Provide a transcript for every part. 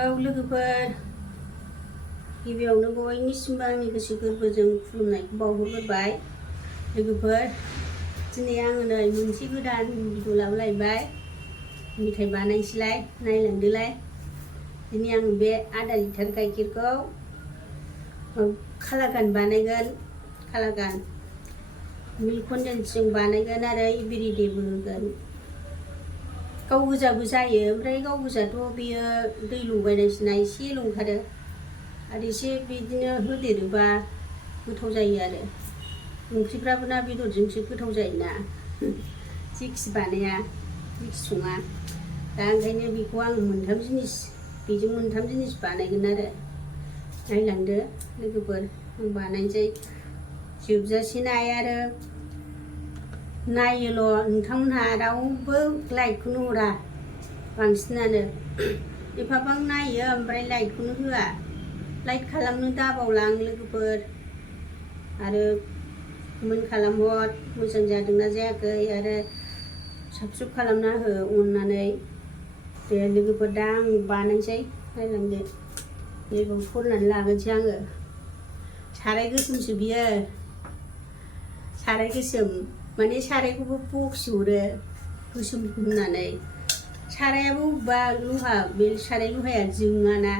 लोगोफोर गिबियावनो बयनिसिमबो आंनि गोसो गोरबोजों खुलुमनायखौ बावहरग्रोबाय। लोगोफोर दिनै आङो नै मोनसे गोदान भिडिअ लाबोलायबाय। मेथाइ बानायनोसैलाय, नायलांदोलाय। दिनै आं बे आधा लिटार गाइखेरखौ कालाकान बानायगोन। कालाकान मिल्क कन्डेन्सजों बानायगोन आरो एभ्रिडेबो होगोन। गाव गोजाबो जायो, ओमफ्राय गाव गोजाथ' बेयो दै लगायनायसोना एसेल' ओंखारो आरो एसे बिदिनो होदेरोबा गोथाव जायो आरो ओंख्रिफ्राबो ना बेदरजोंसो गोथाव जायोना जेखि बानाया जेखि सङा। दा ओंखायनो बेखौ आं बेजों मोनथाम जिनिस बानायगोन आरो नायलांदो लोगोफोर। आं बानायनोसै जोबजासे नाय आरो नायोल'। नोंथांमोनहा रावबो लाइकखौनो हरा, बांसिनानो एफाबां नायो ओमफ्राय लाइकखौनो होआ। लाइक खालामनो दाबावलां लोगोफोर, आरो कमेन्ट खालामहर मोजां जादोंना जायाखै, आरो साबस्क्राइब खालामना हो अननानै। दे लोगोफोर, दा आं बानायनोसै, नायलांदो। नैबेखौ सरनानै लाग्रोनोसै आङो। साराय गोसोमसो बियो, साराय गोसोम माने सारायखौबो बखिहरो गोसोम होननानै। सारायाबो अबेबा लहा, बे साराय लहाया जोङाना,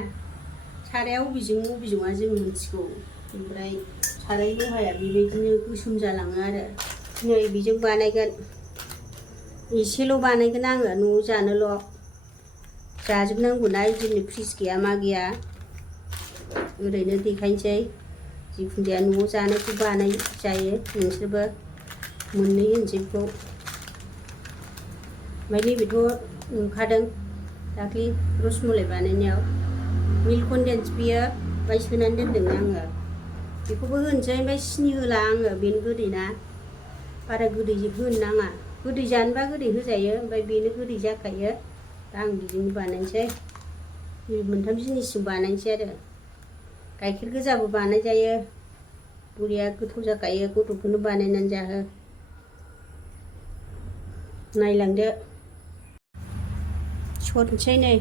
साराया अबेजों अबेजोङा जों मिथिगौ, ओमफ्राय साराय लहाया बेबायदिनो गोसोम जालाङो आरो। नै बेजों बानायगोन, एसेल' बानायगोन आङो, न'आव जानोल'। जाजोबनांगौना, जोंनि फ्रिज गैया मा गैया, ओरैनो देखायनोसै। जिखुनु जाया न'आव जानायखौ बानाय जायो, नोंसोरबो मोननै होनसै बेखौ। ओमफ्राय नैबेथ' नुखादों दाख्लै रसमलाइ बानायनायाव मिल्क कन्डेन्स, बियो बाय सोनानै दोनदों आङो। बेखौबो होनोसै, ओमफ्राय सिनि होला आङो, बेनो गोदैना, बारा गोदै होनो नाङा। गोदै जानोबा गोदै होजायो, ओमफ्राय बेनो गोदै जाखायो। दा आं बिदिनो बानायनोसै, मोनथाम जिनिसजों बानायनोसै आरो। गाइखेर गोजाबो बानायजायो, बरिया गोथाव जाखायो, गथ'फोरनो बानायनानै जाहो। नायलांदो। सरनोसै नै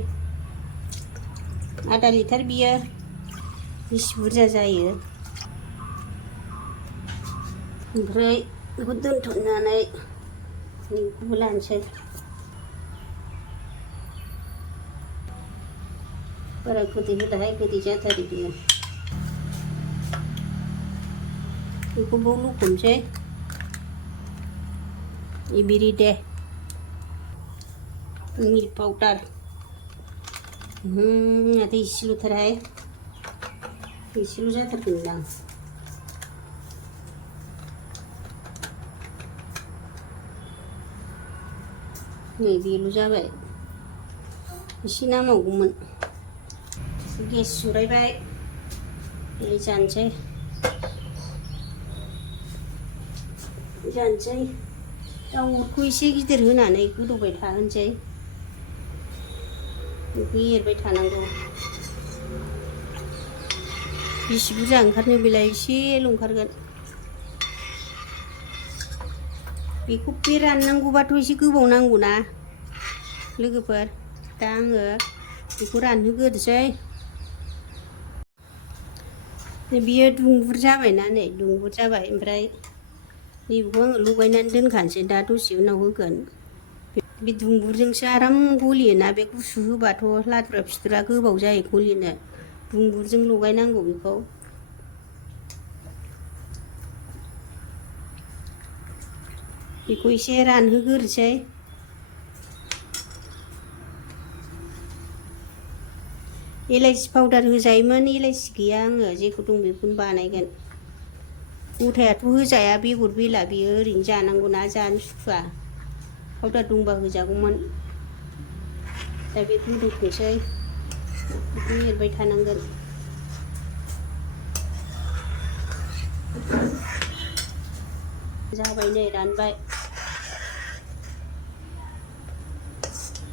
आधा लिटार, बियो बेसे बुरजा जायो। ओमफ्राय बेखौ दोनथ'नानै बेखौबो लानोसै। बारा गोदै होदाहाय, गोदै जाथारो बियो। बेखौबो लखबनोसै एभ्रिडे मिल्क पाउडार। माथो एसेल'थारहाय, एसेल' जाथारगोनदां। नै बेल' जाबाय, एसे नांबावगौमोन। गेस सुरायबाय, जानोसै। दा अरखौ एसे गिदिर होनानै गोदौबाय थाहोनोसै। बेखौ एरबाय थानांगौ। बेसे बुरजा ओंखारनो बेलाय, एसेल' ओंखारगोन। बेखौ बे राननांगौबाथ' एसे गोबाव नांगौना लोगोफोर। दा आङो बेखौ रानहोग्रोनोसै। बियो दुंबुर जाबायना, नै दुंबुर जाबाय। ओमफ्राय नैबेखौ आङो लगायनानै दोनखानोसै, दा दसे उनाव होगोन। बे दुंबुरजोंसो आराम गलियोना, बे गुसु होबाथ' लादुरा फिथरा गोबाव जायो गलिनो। दुंबुरजों लगायनांगौ बेखौ। बेखौ एसे रानहोग्रोनोसै। इलाइचि पाउडार होजायोमोन, इलाइचि गैया आङो, जेखौ दं बेखौनो बानायगोन। गथायाथ' होजाया, बेगर बेला, बेयो ओरैनो जानांगौना, जानो सुखुवा। पाउडार दंबा होजागौमोन। दा बे गोदौथोंसै, बेखौ एरबाय थानांगोन। जाबाय नै, रानबाय।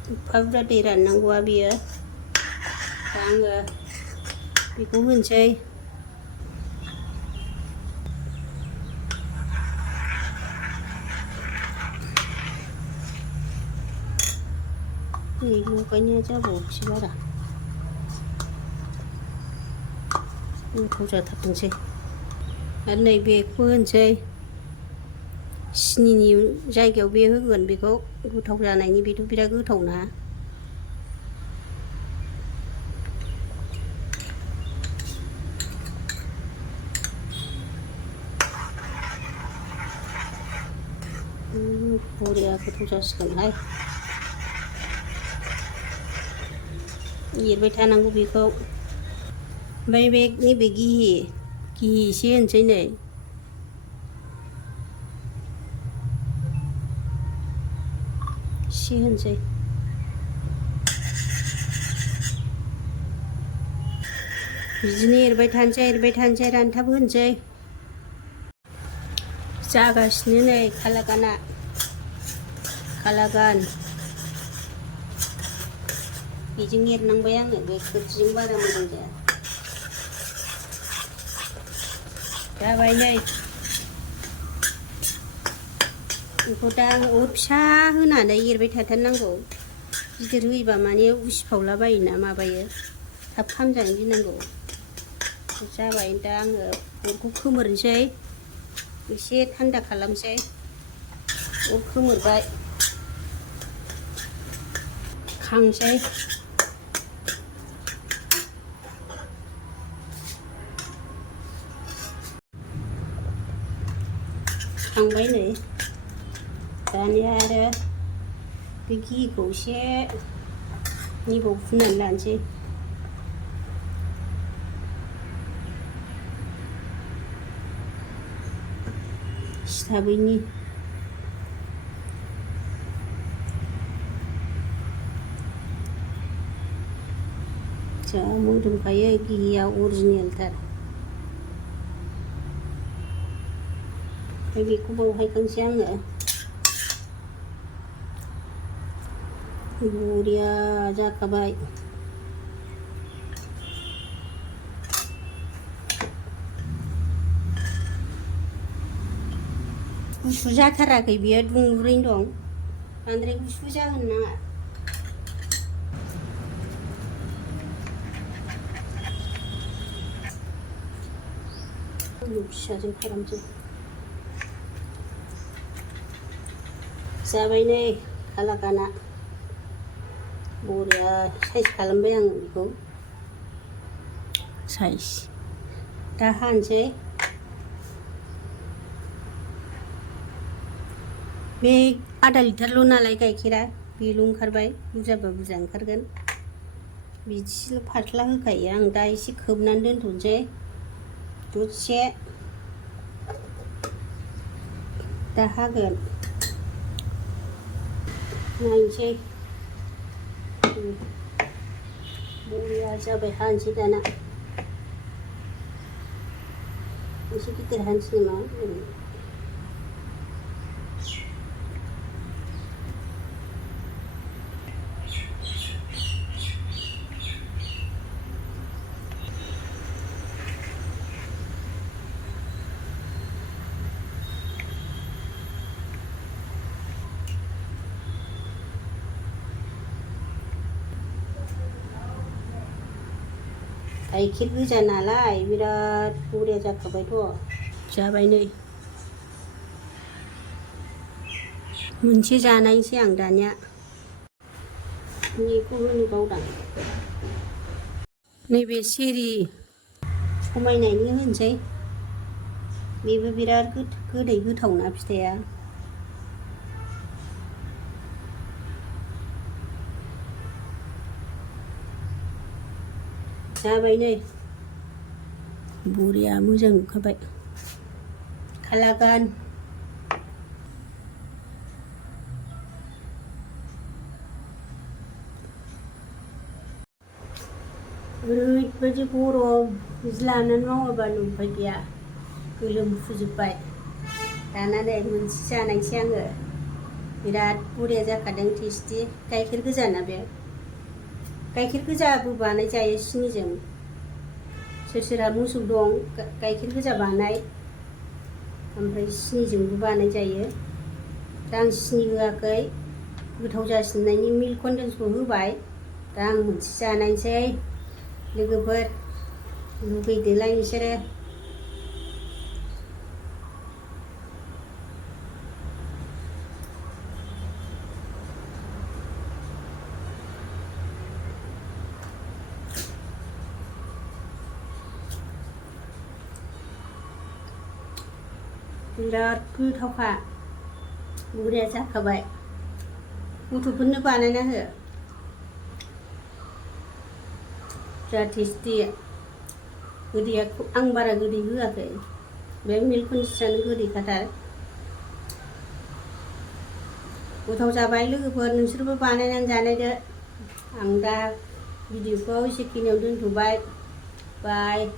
एफा बुरजा दै राननांगौआ बेयो। दा आङो बेखौ होनोसै। नै लगायनाया जाबावाखैसो बारा। गोथाव जाथारथोंसै आरो नै बेखौ होनोसै सिनिनि जायगायाव बे होगोन बेखौ गोथाव जानायनि बेथ' बिराद गोथावना बरिया गोथाव जासिगोनहाय एरबाय थानांगौ बेखौ ओमफ्राय बे नैबे गिहि एसे होनोसै नै एसे होनोसै बिदिनो एरबाय थानोसै रानथाब होनोसै जागासिनो नै कालागान बेजों एरनांबाय आङो बे खोरदिजों बारा मोजां जाया जाबाय नै बेखौ दा अर फिसा होनानै एरबाय थाथारनांगौ गिदिर होयोबा माने उसिफावलाबायोना माबायो थाब खामजानो गिनांगौ जाबाय दा आङो अरखौ खोमोरनोसै एसे थान्दा खालामसै अर खोमोरबाय खांसै खांबाय नै दानिया आरो बे घिखौ एसे निबाव फुननानै लानोसै सिथाबैनि जा मोदोमखायो घिया अरिजिनेलथार ओमफ्राय बेखौ बावहायखांसै आङो बरिया जाखाबाय गुसु जाथाराखै बियो दुंब्रैनो दं बांद्राय गुसु जाहोनो नाङा फिसाजों खालामसै जाबाय नै कालाकाना बरिया साइज खालामबाय आं बेखौ साइज दा हानोसै बे आधा लिटारल' नालाय गाइखेरा बेल' ओंखारबाय बुरजाबा बुरजा ओंखारगोन बिदिल' फार्ला होखायो आं दा एसे खोबनानै दोनथ'नोसै दसे दा हागोन नायनोसै बरिया जाबाय हानोसै दाना एसे गिदिर हानोसै नामा गाइखेर गोजा नालाय बिराद बरिया जाखाबायथ' जाबाय नै मोनसे जानायसै आं दानिया बेखौ होनो बावदां नैबे सेरि समायनायनि होनोसै बेबो बिराद गोदै गोथावना फिथाइया जाबाय नै बरिया मोजां नुखाबाय कालागान ओरैबायदि गरम बिदि लानानै मावाबानो उफाय गैया गोलोमफुजोब्बाय दाना नै मोनसे जानायसै आङो बिराद बरिया जाखादों टेस्टि गाइखेर गोजाना बे गाइखेर गोजाबो बानाय जायो सिनिजों सोर सोरहा मोसौ दं गाइखेर गोजा बानाय ओमफ्राय सिनिजोंबो बानाय जायो दा आं सिनि होआखै गोथाव जासिननायनि मिल्क कन्डेन्सखौ होबाय दा आं मोनसे जानायसै लोगोफोर लुगैदोलाय नोंसोरो बिराद गोथावखा बुरिया जाखाबाय गथ'फोरनो बानायना हो जा टेस्टि गोदैया आं बारा गोदै होआखै बे मिल्क कन्डिसनानो गोदैखाथार गोथाव जाबाय लोगोफोर नोंसोरबो बानायनानै जानायदो आं दा भिडिअखौ एसेखिनियाव दोनथ'बाय बाय